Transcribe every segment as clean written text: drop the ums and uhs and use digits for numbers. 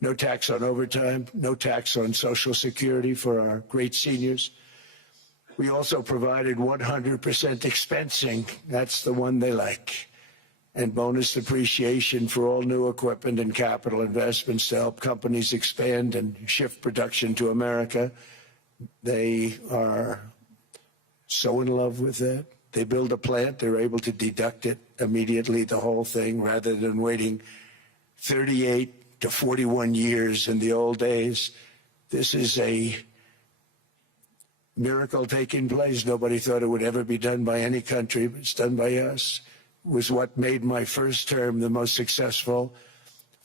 no tax on overtime, no tax on Social Security for our great seniors. We also provided 100% expensing. That's the one they like. And bonus depreciation for all new equipment and capital investments to help companies expand and shift production to America. They are so in love with that. They build a plant, they're able to deduct it immediately, the whole thing, rather than waiting 38 to 41 years in the old days. This is a miracle taking place. Nobody thought it would ever be done by any country, but it's done by us. It was what made my first term the most successful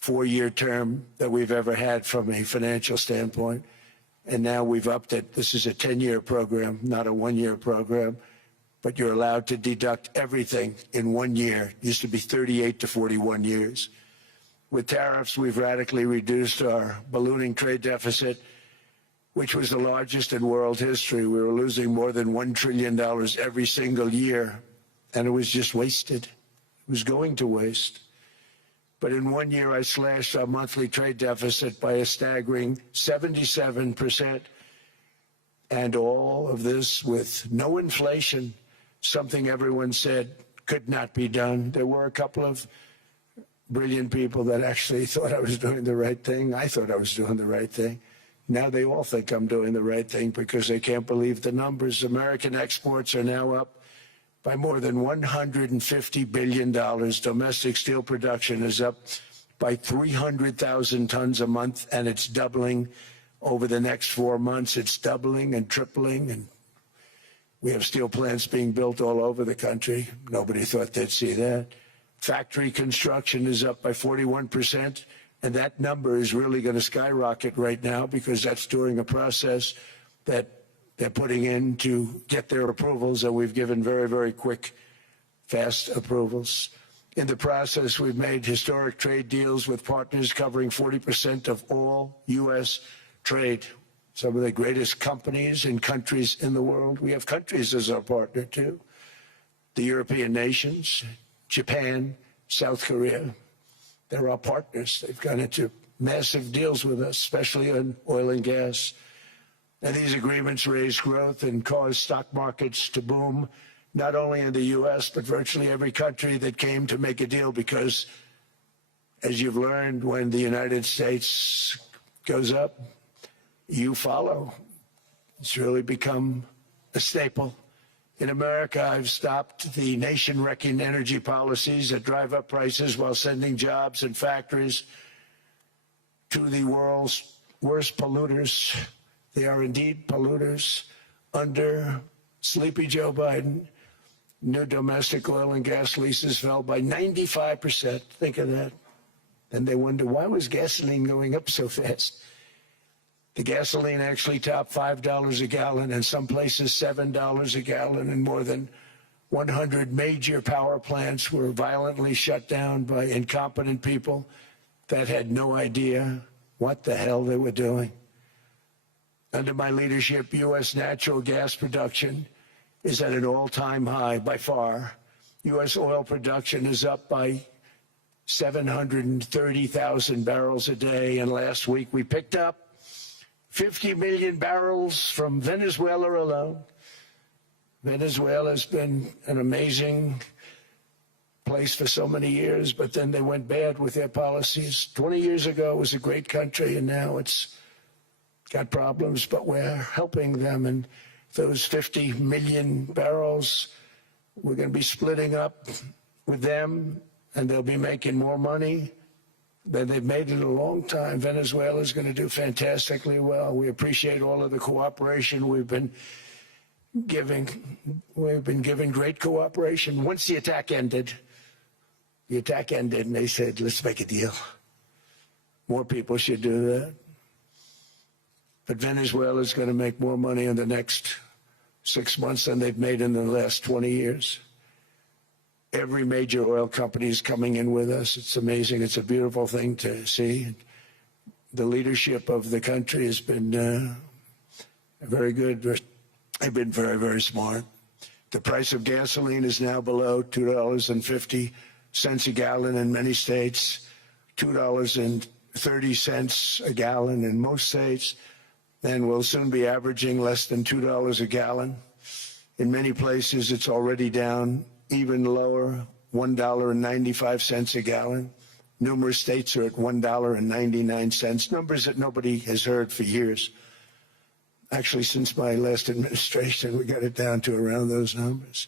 4-year term that we've ever had from a financial standpoint. And now we've upped it. This is a 10-year program, not a 1-year program, but you're allowed to deduct everything in 1 year. It used to be 38 to 41 years. With tariffs, we've radically reduced our ballooning trade deficit, which was the largest in world history. We were losing more than $1 trillion every single year, and it was just wasted. It was going to waste. But in 1 year, I slashed our monthly trade deficit by a staggering 77%, and all of this with no inflation, something everyone said could not be done. There were a couple of brilliant people that actually thought I was doing the right thing. I thought I was doing the right thing. Now they all think I'm doing the right thing because they can't believe the numbers. American exports are now up by more than $150 billion. Domestic steel production is up by 300,000 tons a month, and it's doubling over the next 4 months. It's doubling and tripling, and we have steel plants being built all over the country. Nobody thought they'd see that. Factory construction is up by 41%, and that number is really going to skyrocket right now because that's during a process that they're putting in to get their approvals, and we've given very, very quick, fast approvals. In the process, we've made historic trade deals with partners covering 40% of all U.S. trade. Some of the greatest companies and countries in the world. We have countries as our partner, too. The European nations, Japan, South Korea. They're our partners. They've gone into massive deals with us, especially on oil and gas. And these agreements raise growth and cause stock markets to boom, not only in the U.S., but virtually every country that came to make a deal, because, as you've learned, when the United States goes up, you follow. It's really become a staple. In America, I've stopped the nation-wrecking energy policies that drive up prices while sending jobs and factories to the world's worst polluters. They are indeed polluters. Under sleepy Joe Biden, new domestic oil and gas leases fell by 95%. Think of that. Then they wonder, why was gasoline going up so fast? The gasoline actually topped $5 a gallon, and some places $7 a gallon, and more than 100 major power plants were violently shut down by incompetent people that had no idea what the hell they were doing. Under my leadership, U.S. natural gas production is at an all-time high by far. U.S. oil production is up by 730,000 barrels a day, and last week we picked up 50 million barrels from Venezuela alone. Venezuela has been an amazing place for so many years, but then they went bad with their policies. 20 years ago, it was a great country, and now it's got problems, but we're helping them. And those 50 million barrels, we're going to be splitting up with them, and they'll be making more money than they've made in a long time. Venezuela is going to do fantastically well. We appreciate all of the cooperation we've been giving. We've been giving great cooperation. Once the attack ended, and they said, let's make a deal. More people should do that. But Venezuela is going to make more money in the next 6 months than they've made in the last 20 years. Every major oil company is coming in with us. It's amazing. It's a beautiful thing to see. The leadership of the country has been very good. They've been very, very smart. The price of gasoline is now below $2.50 a gallon in many states, $2.50 30 cents a gallon in most states, and will soon be averaging less than $2 a gallon. In many places, it's already down even lower, $1.95 a gallon. Numerous states are at $1.99, numbers that nobody has heard for years. Actually, since my last administration, we got it down to around those numbers.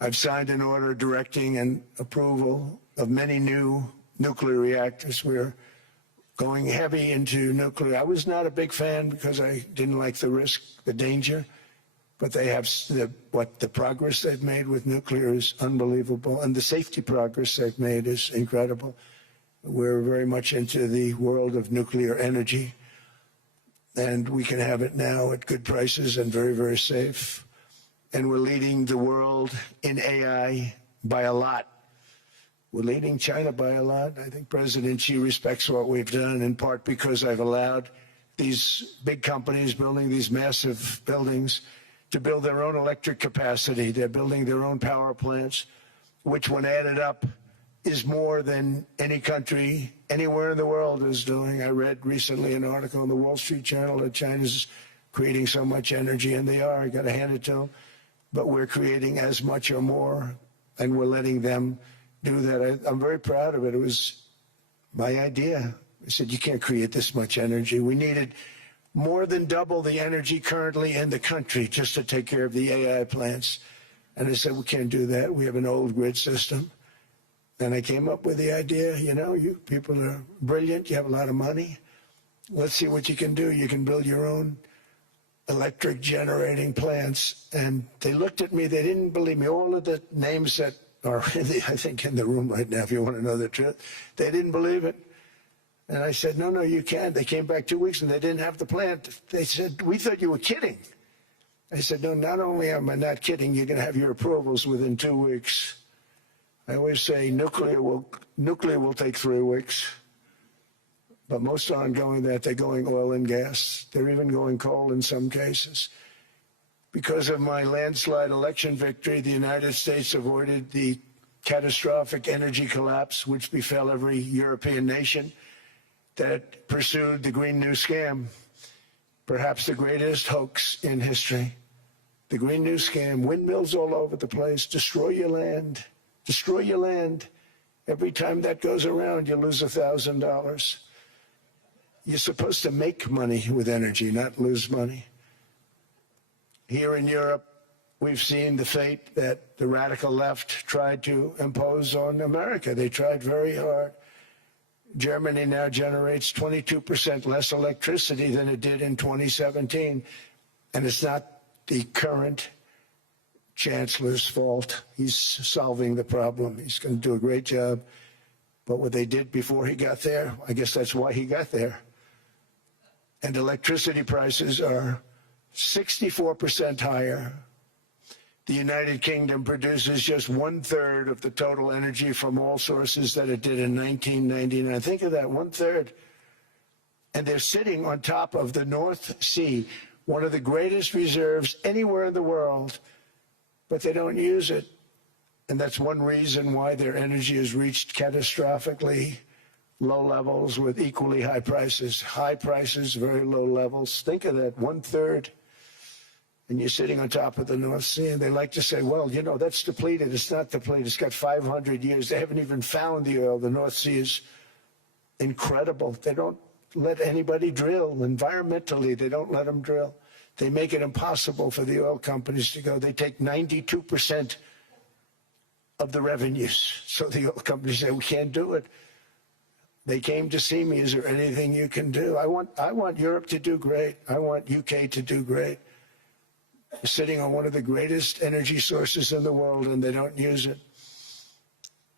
I've signed an order directing and approval of many new nuclear reactors. We're going heavy into nuclear. I was not a big fan because I didn't like the risk, the danger, but they have the progress they've made with nuclear is unbelievable, and the safety progress they've made is incredible. We're very much into the world of nuclear energy, and we can have it now at good prices and very, very safe. And we're leading the world in AI by a lot. We're leading China by a lot. I think President Xi respects what we've done, in part because I've allowed these big companies building these massive buildings to build their own electric capacity. They're building their own power plants, which when added up is more than any country anywhere in the world is doing. I read recently an article in the Wall Street Journal that China's creating so much energy, and they are. I got to hand it to them. But we're creating as much or more, and we're letting them do that. I'm very proud of it. It was my idea. I said, you can't create this much energy. We needed more than double the energy currently in the country just to take care of the AI plants. And I said, we can't do that. We have an old grid system. And I came up with the idea, you know, you people are brilliant. You have a lot of money. Let's see what you can do. You can build your own electric generating plants. And they looked at me. They didn't believe me. All of the names that are, I think, in the room right now, if you want to know the truth, they didn't believe it. And I said, no, you can't. They came back 2 weeks and they didn't have the plant. They said, we thought you were kidding. I said, no, not only am I not kidding, you're going to have your approvals within 2 weeks. I always say nuclear will take 3 weeks. But most aren't going that. They're going oil and gas. They're even going coal in some cases. Because of my landslide election victory, the United States avoided the catastrophic energy collapse which befell every European nation that pursued the Green New Scam, perhaps the greatest hoax in history. The Green New Scam, windmills all over the place, destroy your land, destroy your land. Every time that goes around, you lose $1,000. You're supposed to make money with energy, not lose money. Here in Europe, we've seen the fate that the radical left tried to impose on America. They tried very hard. Germany now generates 22% less electricity than it did in 2017. And it's not the current chancellor's fault. He's solving the problem. He's going to do a great job. But what they did before he got there, I guess that's why he got there. And electricity prices are 64% higher. The United Kingdom produces just 1/3 of the total energy from all sources that it did in 1999. Think of that, 1/3. And they're sitting on top of the North Sea, one of the greatest reserves anywhere in the world, but they don't use it. And that's one reason why their energy has reached catastrophically low levels with equally high prices. High prices, very low levels. Think of that, 1/3. And you're sitting on top of the North Sea, and they like to say, well, you know, that's depleted. It's not depleted. It's got 500 years. They haven't even found the oil. The North Sea is incredible. They don't let anybody drill. Environmentally, they don't let them drill. They make it impossible for the oil companies to go. They take 92% of the revenues. So the oil companies say, we can't do it. They came to see me. Is there anything you can do? I want Europe to do great. I want UK to do great. They're sitting on one of the greatest energy sources in the world, and they don't use it.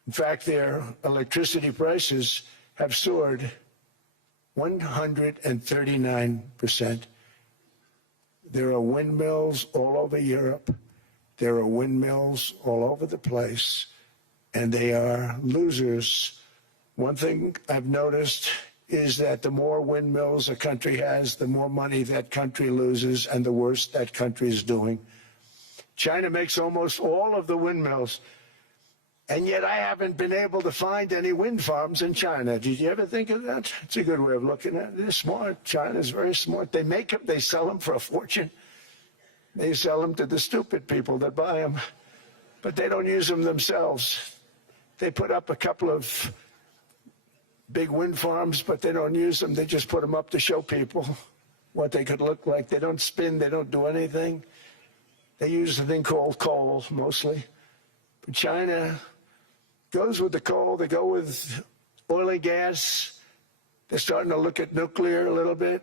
In fact, their electricity prices have soared 139%. There are windmills all over Europe. There are windmills all over the place, and they are losers. One thing I've noticed is that the more windmills a country has, the more money that country loses and the worse that country is doing. China makes almost all of the windmills. And yet I haven't been able to find any wind farms in China. Did you ever think of that? It's a good way of looking at it. They're smart. China's very smart. They make them, they sell them for a fortune. They sell them to the stupid people that buy them. But they don't use them themselves. They put up a couple of big wind farms, but they don't use them. They just put them up to show people what they could look like. They don't spin. They don't do anything. They use a thing called coal, mostly. But China goes with the coal. They go with oil and gas. They're starting to look at nuclear a little bit.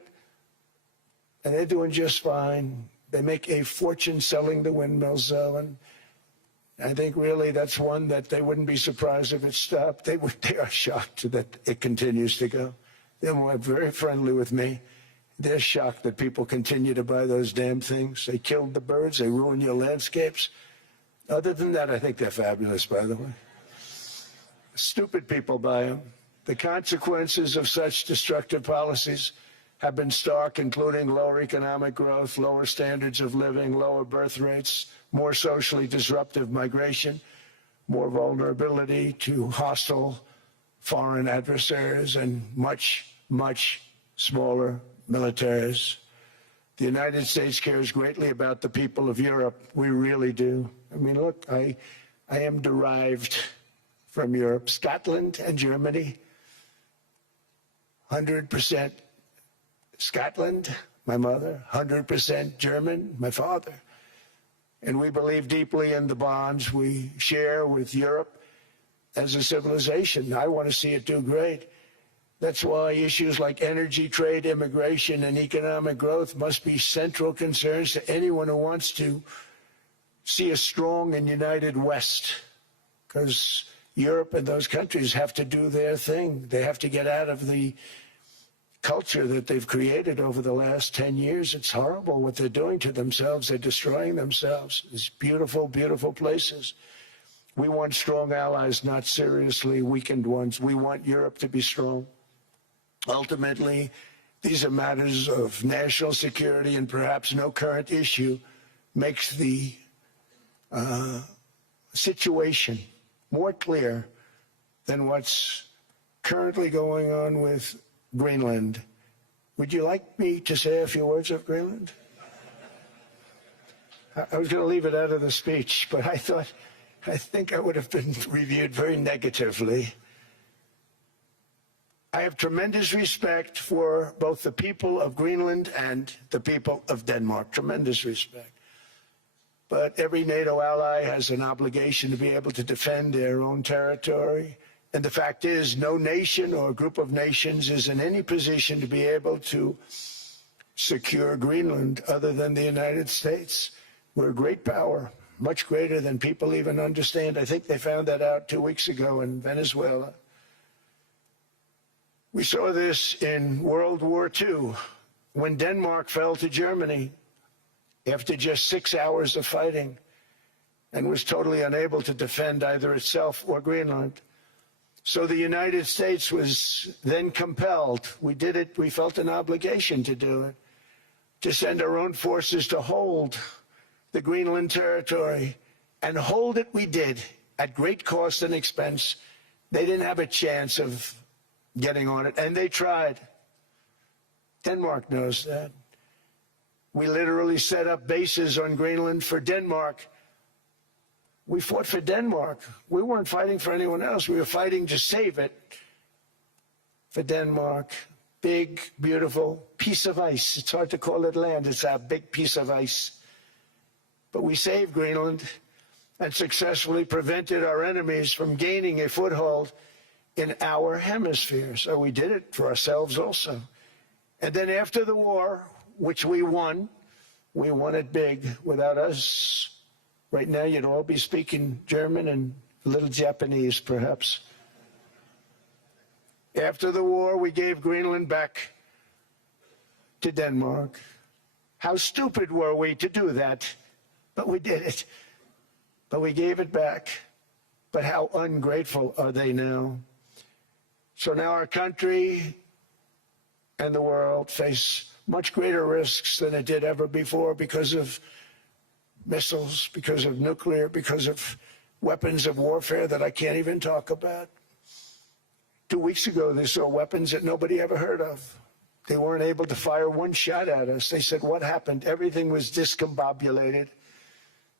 And they're doing just fine. They make a fortune selling the windmills, though. And I think really that's one that they wouldn't be surprised if it stopped. They are shocked that it continues to go. They're very friendly with me. They're shocked that people continue to buy those damn things. They killed the birds. They ruin your landscapes. Other than that, I think they're fabulous, by the way. Stupid people buy them. The consequences of such destructive policies have been stark, including lower economic growth, lower standards of living, lower birth rates, more socially disruptive migration, more vulnerability to hostile foreign adversaries, and much, much smaller militaries. The United States cares greatly about the people of Europe. We really do. I mean, look, I am derived from Europe, Scotland and Germany, 100% Scotland, my mother, 100% German, my father. And we believe deeply in the bonds we share with Europe as a civilization. I want to see it do great. That's why issues like energy, trade, immigration, and economic growth must be central concerns to anyone who wants to see a strong and united West, because Europe and those countries have to do their thing. They have to get out of the culture that they've created over the last 10 years. It's horrible what they're doing to themselves. They're destroying themselves. It's beautiful, beautiful places. We want strong allies, not seriously weakened ones. We want Europe to be strong. Ultimately, these are matters of national security, and perhaps no current issue makes the situation more clear than what's currently going on with Greenland. Would you like me to say a few words of Greenland? I was going to leave it out of the speech, but I think I would have been reviewed very negatively. I have tremendous respect for both the people of Greenland and the people of Denmark, tremendous respect. But every NATO ally has an obligation to be able to defend their own territory. And the fact is, no nation or group of nations is in any position to be able to secure Greenland other than the United States. We're a great power, much greater than people even understand. I think they found that out 2 weeks ago in Venezuela. We saw this in World War II, when Denmark fell to Germany after just 6 hours of fighting and was totally unable to defend either itself or Greenland. So the United States was then compelled, we did it, we felt an obligation to do it, to send our own forces to hold the Greenland territory, and hold it we did at great cost and expense. They didn't have a chance of getting on it, and they tried. Denmark knows that. We literally set up bases on Greenland for Denmark. We fought for Denmark. We weren't fighting for anyone else. We were fighting to save it for Denmark. Big, beautiful piece of ice. It's hard to call it land. It's a big piece of ice. But we saved Greenland and successfully prevented our enemies from gaining a foothold in our hemisphere. So we did it for ourselves also. And then after the war, which we won it big. Without us, right now you'd all be speaking German and a little Japanese, perhaps. After the war, we gave Greenland back to Denmark. How stupid were we to do that? But we did it. But we gave it back. But how ungrateful are they now? So now our country and the world face much greater risks than it did ever before because of missiles, because of nuclear, because of weapons of warfare that I can't even talk about. 2 weeks ago, they saw weapons that nobody ever heard of. They weren't able to fire one shot at us. They said, what happened? Everything was discombobulated.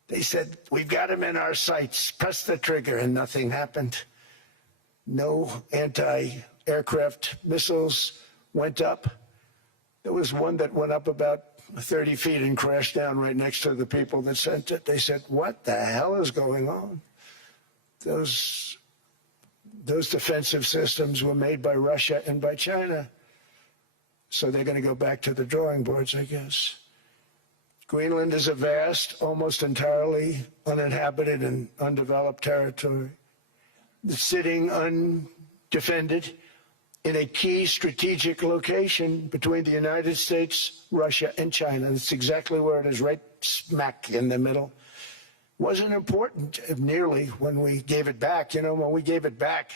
They said, we've got them in our sights. Press the trigger, and nothing happened. No anti-aircraft missiles went up. There was one that went up about 30 feet and crashed down right next to the people that sent it. They said, what the hell is going on? Those defensive systems were made by Russia and by China. So they're going to go back to the drawing boards, I guess. Greenland is a vast, almost entirely uninhabited and undeveloped territory. It's sitting undefended in a key strategic location between the United States, Russia, and China. That's exactly where it is, right smack in the middle. Wasn't important nearly when we gave it back. You know, when we gave it back,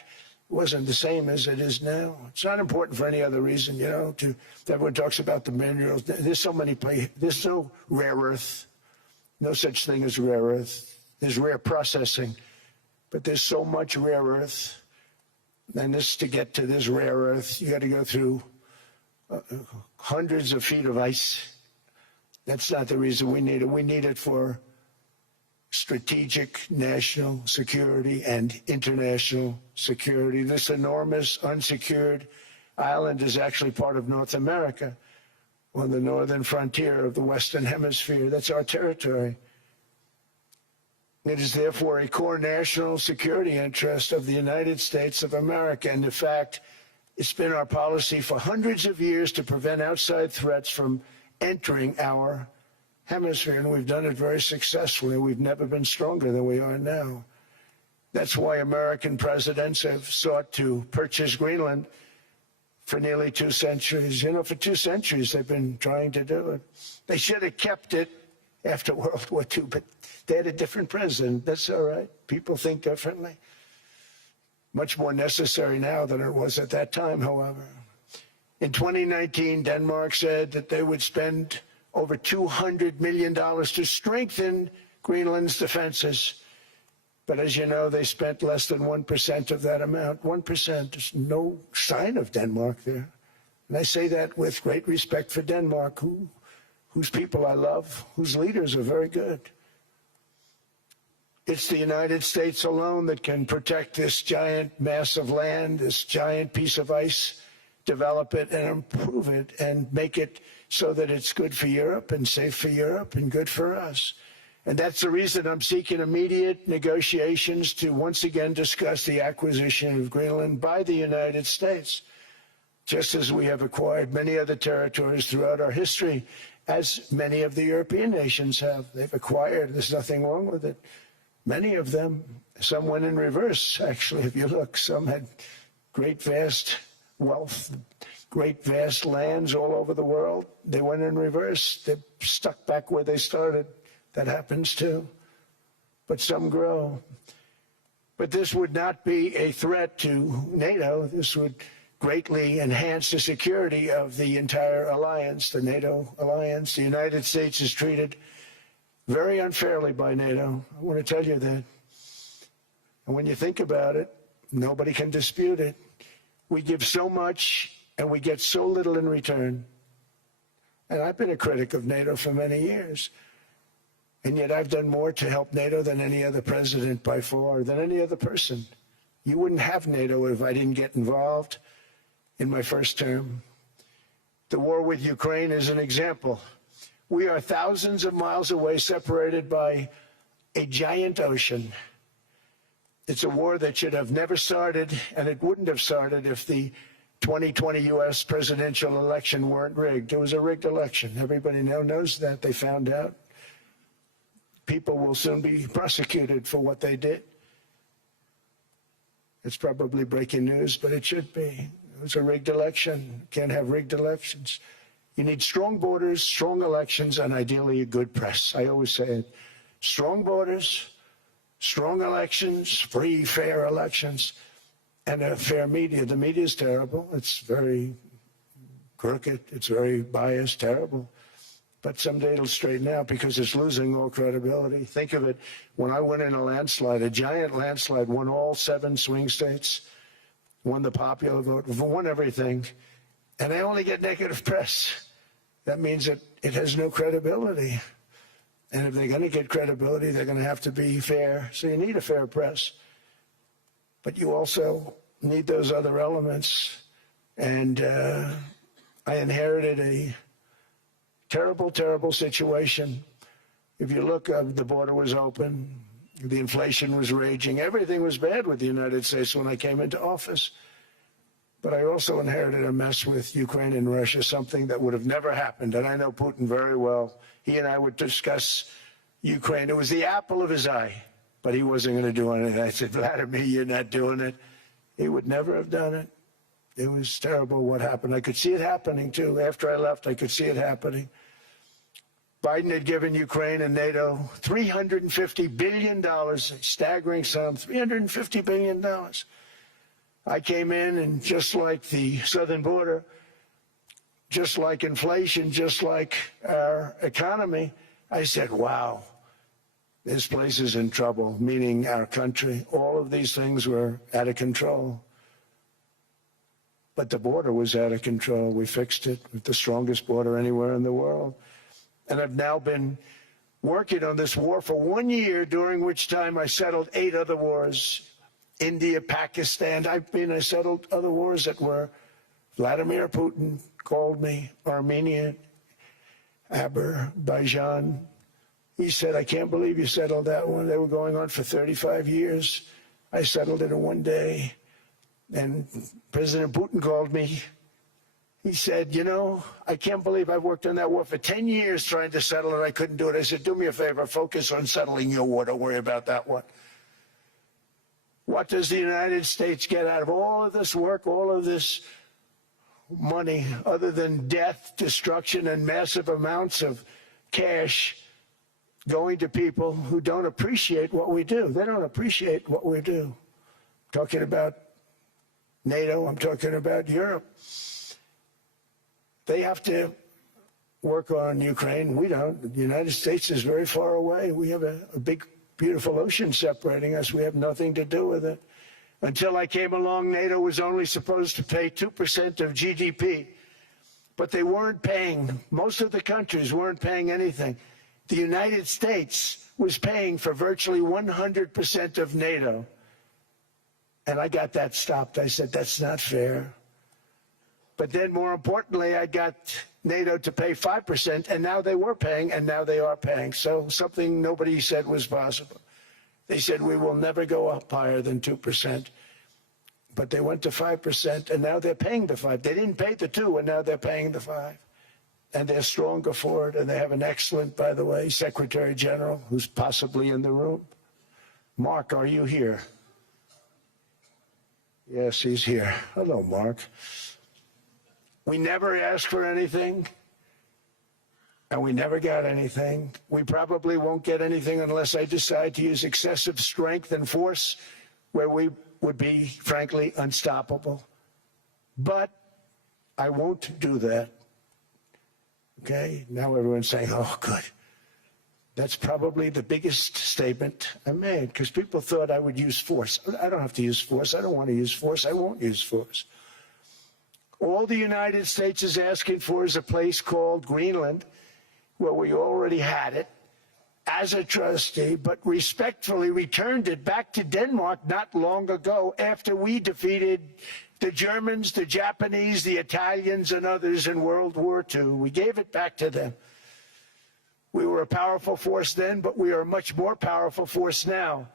it wasn't the same as it is now. It's not important for any other reason, you know. Everyone talks about the minerals. There's so many places. There's no rare earth. No such thing as rare earth. There's rare processing. But there's so much rare earth. And to get to this rare earth, you got to go through hundreds of feet of ice. That's not the reason we need it. We need it for strategic national security and international security. This enormous unsecured island is actually part of North America, on the northern frontier of the Western Hemisphere. That's our territory. It is therefore a core national security interest of the United States of America. And in fact, it's been our policy for hundreds of years to prevent outside threats from entering our hemisphere, and we've done it very successfully. We've never been stronger than we are now. That's why American presidents have sought to purchase Greenland for nearly 2 centuries. You know, for 2 centuries they've been trying to do it. They should have kept it after World War II, but they had a different president. That's all right. People think differently. Much more necessary now than it was at that time, however. In 2019, Denmark said that they would spend over $200 million to strengthen Greenland's defenses. But as you know, they spent less than 1% of that amount. 1%. There's no sign of Denmark there. And I say that with great respect for Denmark, whose people I love, whose leaders are very good. It's the United States alone that can protect this giant mass of land, this giant piece of ice, develop it and improve it and make it so that it's good for Europe and safe for Europe and good for us. And that's the reason I'm seeking immediate negotiations to once again discuss the acquisition of Greenland by the United States, just as we have acquired many other territories throughout our history, as many of the European nations have. They've acquired, there's nothing wrong with it. Many of them, some went in reverse, actually, if you look. Some had great, vast wealth, great, vast lands all over the world. They went in reverse. They're stuck back where they started. That happens too. But some grow. But this would not be a threat to NATO. This would greatly enhance the security of the entire alliance, the NATO alliance. The United States is treated very unfairly by NATO. I want to tell you that. And when you think about it, nobody can dispute it. We give so much and we get so little in return. And I've been a critic of NATO for many years. And yet I've done more to help NATO than any other president by far, than any other person. You wouldn't have NATO if I didn't get involved in my first term. The war with Ukraine is an example. We are thousands of miles away, separated by a giant ocean. It's a war that should have never started, and it wouldn't have started if the 2020 U.S. presidential election weren't rigged. It was a rigged election. Everybody now knows that. They found out. People will soon be prosecuted for what they did. It's probably breaking news, but it should be. It was a rigged election. Can't have rigged elections. You need strong borders, strong elections, and ideally a good press. I always say it. Strong borders, strong elections, free, fair elections, and a fair media. The media is terrible. It's very crooked. It's very biased, terrible. But someday it'll straighten out because it's losing all credibility. Think of it, when I went in a landslide, a giant landslide, won all 7 swing states, won the popular vote, won everything, and they only get negative press. That means that it has no credibility. And if they're going to get credibility, they're going to have to be fair. So you need a fair press. But you also need those other elements. And I inherited a terrible, terrible situation. If you look, the border was open, the inflation was raging, everything was bad with the United States when I came into office. But I also inherited a mess with Ukraine and Russia, something that would have never happened. And I know Putin very well. He and I would discuss Ukraine. It was the apple of his eye, but he wasn't going to do anything. I said, Vladimir, you're not doing it. He would never have done it. It was terrible what happened. I could see it happening, too. After I left, I could see it happening. Biden had given Ukraine and NATO $350 billion, a staggering sum, $350 billion. I came in, and just like the southern border, just like inflation, just like our economy, I said, wow, this place is in trouble, meaning our country. All of these things were out of control. But the border was out of control. We fixed it with the strongest border anywhere in the world. And I've now been working on this war for 1 year, during which time I settled 8 other wars. India, Pakistan. I settled other wars that were. Vladimir Putin called me, Armenia, Azerbaijan. He said, I can't believe you settled that one. They were going on for 35 years. I settled it in 1 day. And President Putin called me. He said, you know, I can't believe I've worked on that war for 10 years trying to settle it. I couldn't do it. I said, do me a favor, focus on settling your war. Don't worry about that one. What does the United States get out of all of this work, all of this money, other than death, destruction, and massive amounts of cash going to people who don't appreciate what we do? They don't appreciate what we do. I'm talking about NATO, I'm talking about Europe. They have to work on Ukraine. We don't. The United States is very far away. We have a big, beautiful ocean separating us. We have nothing to do with it. Until I came along, NATO was only supposed to pay 2% of GDP. But they weren't paying. Most of the countries weren't paying anything. The United States was paying for virtually 100% of NATO. And I got that stopped. I said, that's not fair. But then, more importantly, I got NATO to pay 5%, and now they were paying, and now they are paying. So something nobody said was possible. They said, we will never go up higher than 2%. But they went to 5%, and now they're paying the 5%. They didn't pay the 2%, and now they're paying the 5%. And they're stronger for it, and they have an excellent, by the way, Secretary General, who's possibly in the room. Mark, are you here? Yes, he's here. Hello, Mark. We never asked for anything, and we never got anything. We probably won't get anything unless I decide to use excessive strength and force, where we would be, frankly, unstoppable. But I won't do that. Okay? Now everyone's saying, oh, good. That's probably the biggest statement I made, because people thought I would use force. I don't have to use force. I don't want to use force. I won't use force. All the United States is asking for is a place called Greenland, where we already had it as a trustee, but respectfully returned it back to Denmark not long ago after we defeated the Germans, the Japanese, the Italians, and others in World War II. We gave it back to them. We were a powerful force then, but we are a much more powerful force now,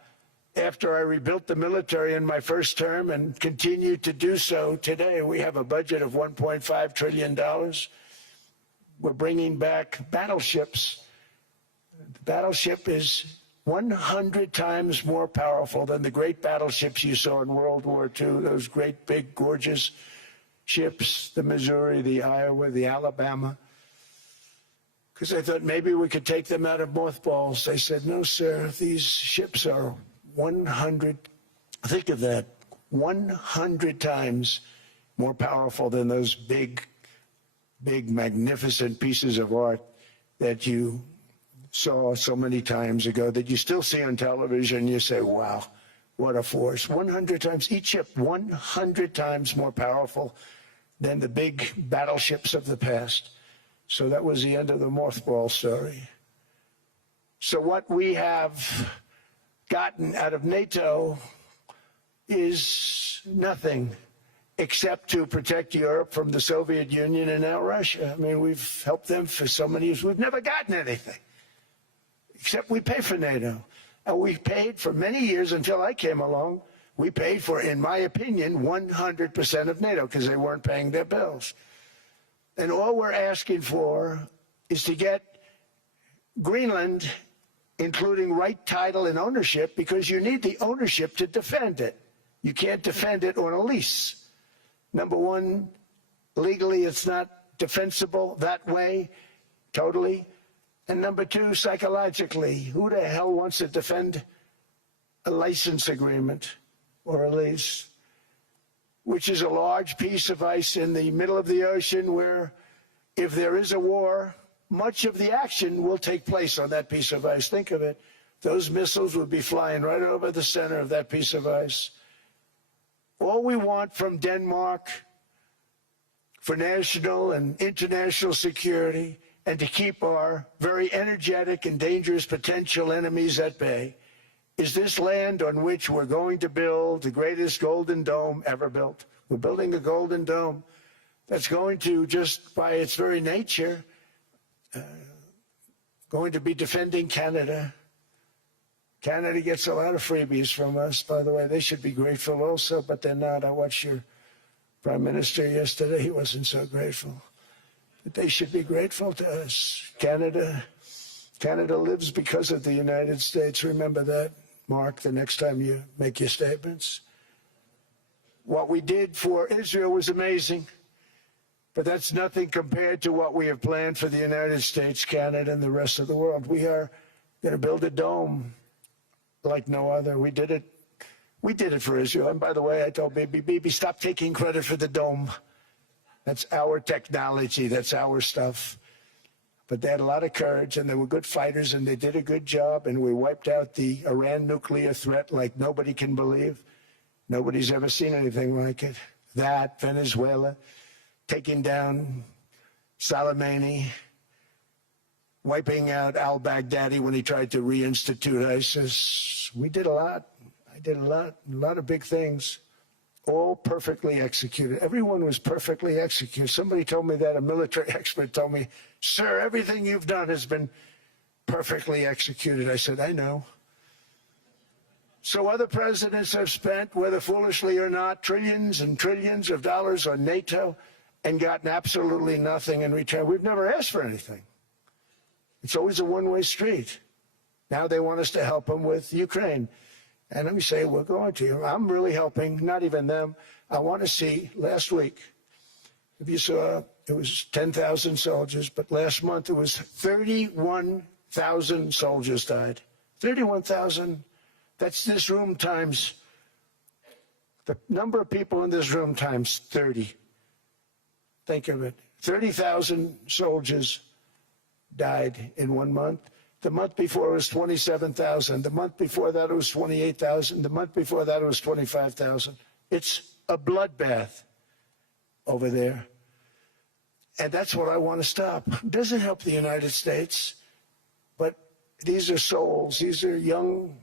after I rebuilt the military in my first term and continue to do so today. We have a budget of $1.5 trillion. We're bringing back battleships. The battleship is 100 times more powerful than the great battleships you saw in World War II, those great, big, gorgeous ships, the Missouri, the Iowa, the Alabama. Because I thought maybe we could take them out of mothballs. They said, no, sir, these ships are 100, think of that, 100 times more powerful than those big, magnificent pieces of art that you saw so many times ago, that you still see on television. You say, wow, what a force. 100 times, each ship 100 times more powerful than the big battleships of the past. So that was the end of the mothball story. So what we have gotten out of NATO is nothing except to protect Europe from the Soviet Union and now Russia. I mean, we've helped them for so many years. We've never gotten anything, except we pay for NATO. And we paid for many years until I came along. We paid for, in my opinion, 100% of NATO because they weren't paying their bills. And all we're asking for is to get Greenland, including right title and ownership, because you need the ownership to defend it. You can't defend it on a lease. Number one, legally it's not defensible that way, totally. And number two, psychologically, who the hell wants to defend a license agreement or a lease, which is a large piece of ice in the middle of the ocean where if there is a war, much of the action will take place on that piece of ice. Think of it. Those missiles would be flying right over the center of that piece of ice. All we want from Denmark for national and international security and to keep our very energetic and dangerous potential enemies at bay is this land on which we're going to build the greatest golden dome ever built. We're building a golden dome that's going to, just by its very nature, going to be defending Canada. Canada gets a lot of freebies from us, by the way. They should be grateful also, but they're not. I watched your Prime Minister yesterday. He wasn't so grateful. But they should be grateful to us. Canada lives because of the United States. Remember that, Mark, the next time you make your statements. What we did for Israel was amazing, but that's nothing compared to what we have planned for the United States, Canada, and the rest of the world. We are going to build a dome like no other. We did it for Israel. And by the way, I told Bibi, stop taking credit for the dome. That's our technology. That's our stuff. But they had a lot of courage, and they were good fighters, and they did a good job, and we wiped out the Iran nuclear threat like nobody can believe. Nobody's ever seen anything like it. That, Venezuela, taking down Soleimani, wiping out al-Baghdadi when he tried to reinstitute ISIS. We did a lot. I did a lot of big things, all perfectly executed. Everyone was perfectly executed. Somebody told me that, a military expert told me, sir, everything you've done has been perfectly executed. I said, I know. So other presidents have spent, whether foolishly or not, trillions and trillions of dollars on NATO and gotten absolutely nothing in return. We've never asked for anything. It's always a one-way street. Now they want us to help them with Ukraine. And let me say, we're going to. I'm really helping, not even them. I want to see, last week, if you saw, it was 10,000 soldiers, but last month it was 31,000 soldiers died. 31,000. That's this room times, the number of people in this room times 30. Think of it. 30,000 soldiers died in 1 month. The month before it was 27,000. The month before that it was 28,000. The month before that it was 25,000. It's a bloodbath over there. And that's what I want to stop. It doesn't help the United States, but these are souls. These are young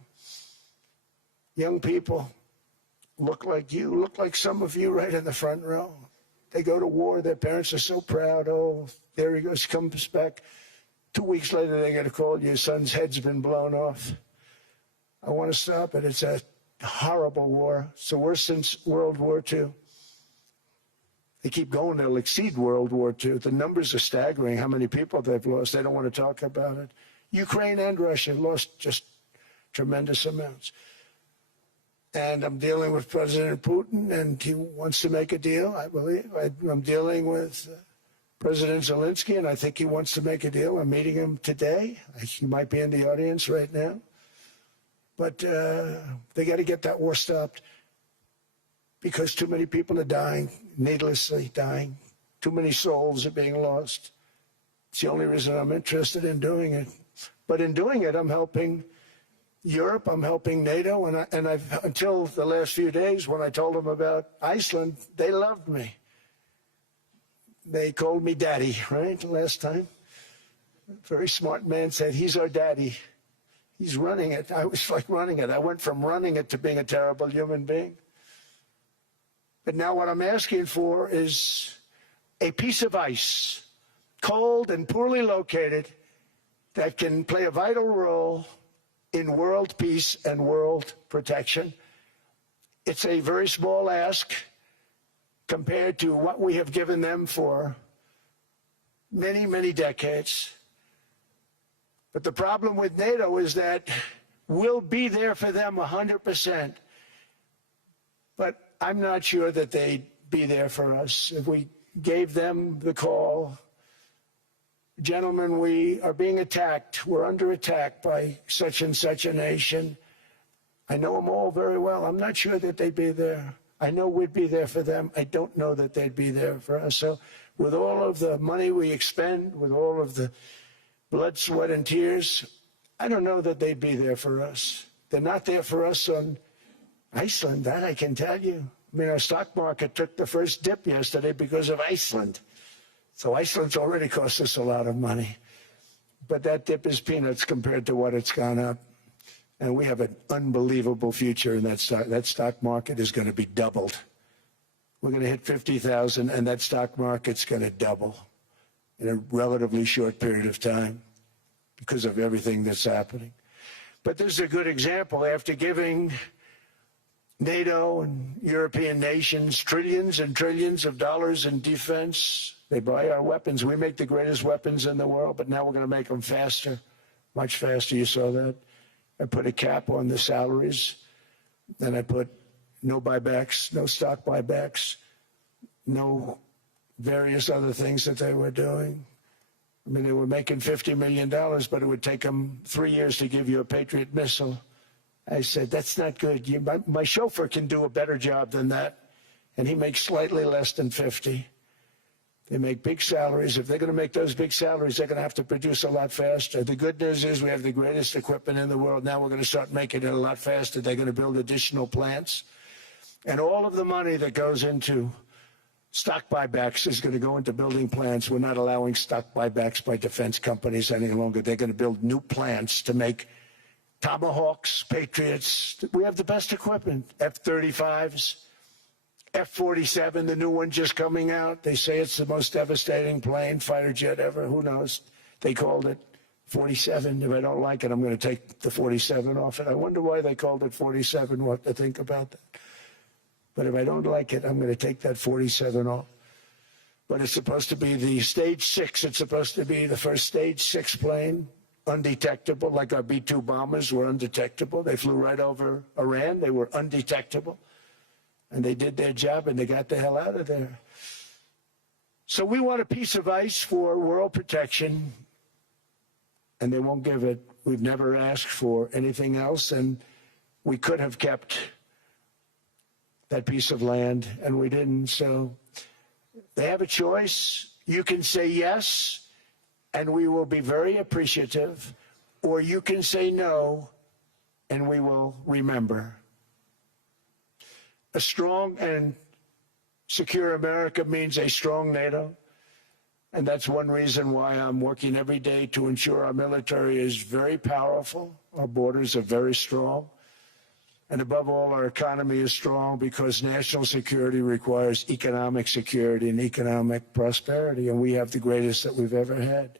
people. Look like you, look like some of you right in the front row. They go to war. Their parents are so proud. Oh, there he goes, comes back. 2 weeks later, they get a call, your son's head's been blown off. I want to stop it. It's a horrible war. It's the worst since World War II. They keep going. They'll exceed World War II. The numbers are staggering, how many people they've lost. They don't want to talk about it. Ukraine and Russia lost just tremendous amounts. And I'm dealing with President Putin, and he wants to make a deal, I believe. I'm dealing with President Zelensky, and I think he wants to make a deal. I'm meeting him today. He might be in the audience right now. But they got to get that war stopped because too many people are dying, needlessly dying. Too many souls are being lost. It's the only reason I'm interested in doing it. But in doing it, I'm helping Europe, I'm helping NATO, and I've until the last few days when I told them about Iceland, they loved me. They called me daddy, right, last time. A very smart man said, he's our daddy. He's running it. I was like running it. I went from running it to being a terrible human being. But now what I'm asking for is a piece of ice, cold and poorly located, that can play a vital role in world peace and world protection. It's a very small ask compared to what we have given them for many, many decades. But the problem with NATO is that we'll be there for them 100%. But I'm not sure that they'd be there for us. If we gave them the call, gentlemen, we are being attacked. We're under attack by such and such a nation. I know them all very well. I'm not sure that they'd be there. I know we'd be there for them. I don't know that they'd be there for us. So with all of the money we expend, with all of the blood, sweat, and tears, I don't know that they'd be there for us. They're not there for us on Iceland, that I can tell you. I mean, our stock market took the first dip yesterday because of Iceland. So Iceland's already cost us a lot of money. But that dip is peanuts compared to what it's gone up. And we have an unbelievable future in that stock. That stock market is going to be doubled. We're going to hit 50,000, and that stock market's going to double in a relatively short period of time because of everything that's happening. But this is a good example. After giving NATO and European nations trillions and trillions of dollars in defense, they buy our weapons. We make the greatest weapons in the world, but now we're going to make them faster, much faster. You saw that. I put a cap on the salaries. Then I put no buybacks, no stock buybacks, no various other things that they were doing. I mean, they were making $50 million, but it would take them 3 years to give you a Patriot missile. I said, that's not good. My chauffeur can do a better job than that, and he makes slightly less than 50. They make big salaries. If they're going to make those big salaries, they're going to have to produce a lot faster. The good news is we have the greatest equipment in the world. Now we're going to start making it a lot faster. They're going to build additional plants. And all of the money that goes into stock buybacks is going to go into building plants. We're not allowing stock buybacks by defense companies any longer. They're going to build new plants to make Tomahawks, Patriots. We have the best equipment, F-35s. F-47, the new one just coming out. They say it's the most devastating plane, fighter jet ever. Who knows? They called it 47. If I don't like it, I'm going to take the 47 off it. I wonder why they called it 47. What to think about that. But if I don't like it, I'm going to take that 47 off. But it's supposed to be the Stage 6. It's supposed to be the first Stage 6 plane, undetectable, like our B-2 bombers were undetectable. They flew right over Iran. They were undetectable. And they did their job, and they got the hell out of there. So we want a piece of ice for world protection, and they won't give it. We've never asked for anything else, and we could have kept that piece of land, and we didn't. So they have a choice. You can say yes, and we will be very appreciative, or you can say no, and we will remember. A strong and secure America means a strong NATO, and that's one reason why I'm working every day to ensure our military is very powerful, our borders are very strong, and above all, our economy is strong because national security requires economic security and economic prosperity, and we have the greatest that we've ever had.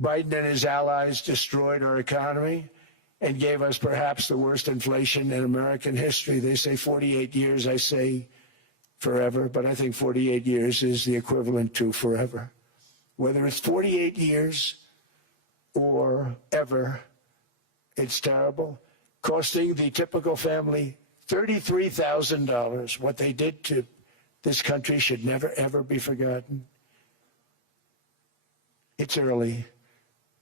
Biden and his allies destroyed our economy and gave us perhaps the worst inflation in American history. They say 48 years, I say forever, but I think 48 years is the equivalent to forever. Whether it's 48 years or ever, it's terrible, costing the typical family $33,000. What they did to this country should never, ever be forgotten. It's early.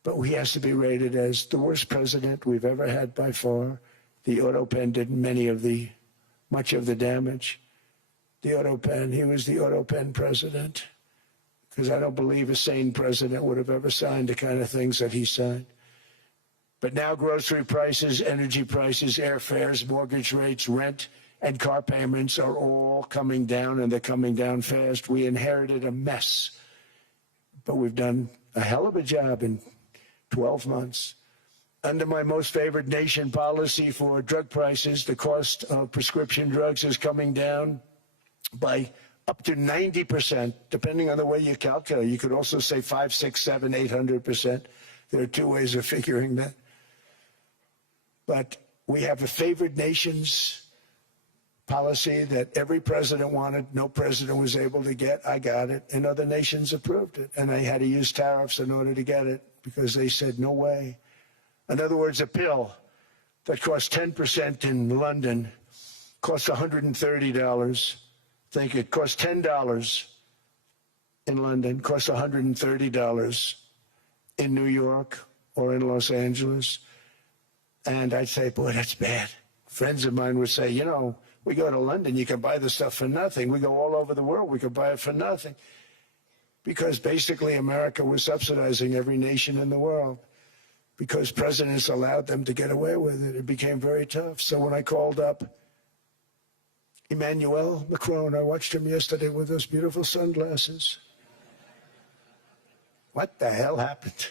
But he has to be rated as the worst president we've ever had by far. The auto pen did much of the damage. The auto pen, he was the auto pen president. because I don't believe a sane president would have ever signed the kind of things that he signed. But now grocery prices, energy prices, airfares, mortgage rates, rent, and car payments are all coming down, and they're coming down fast. We inherited a mess, but we've done a hell of a job in 12 months. Under my most favored nation policy for drug prices, the cost of prescription drugs is coming down by up to 90%, depending on the way you calculate. You could also say 5, 6, 7, 800%. There are two ways of figuring that. But we have a favored nations policy that every president wanted, no president was able to get. I got it, and other nations approved it. And I had to use tariffs in order to get it because they said, no way. In other words, a pill that costs 10% in London costs $130. Think it costs $10 in London, costs $130 in New York or in Los Angeles. And I'd say, boy, that's bad. Friends of mine would say, you know, we go to London, you can buy the stuff for nothing. We go all over the world, we could buy it for nothing. Because basically America was subsidizing every nation in the world. Because presidents allowed them to get away with it. It became very tough. So when I called up Emmanuel Macron, I watched him yesterday with those beautiful sunglasses. What the hell happened?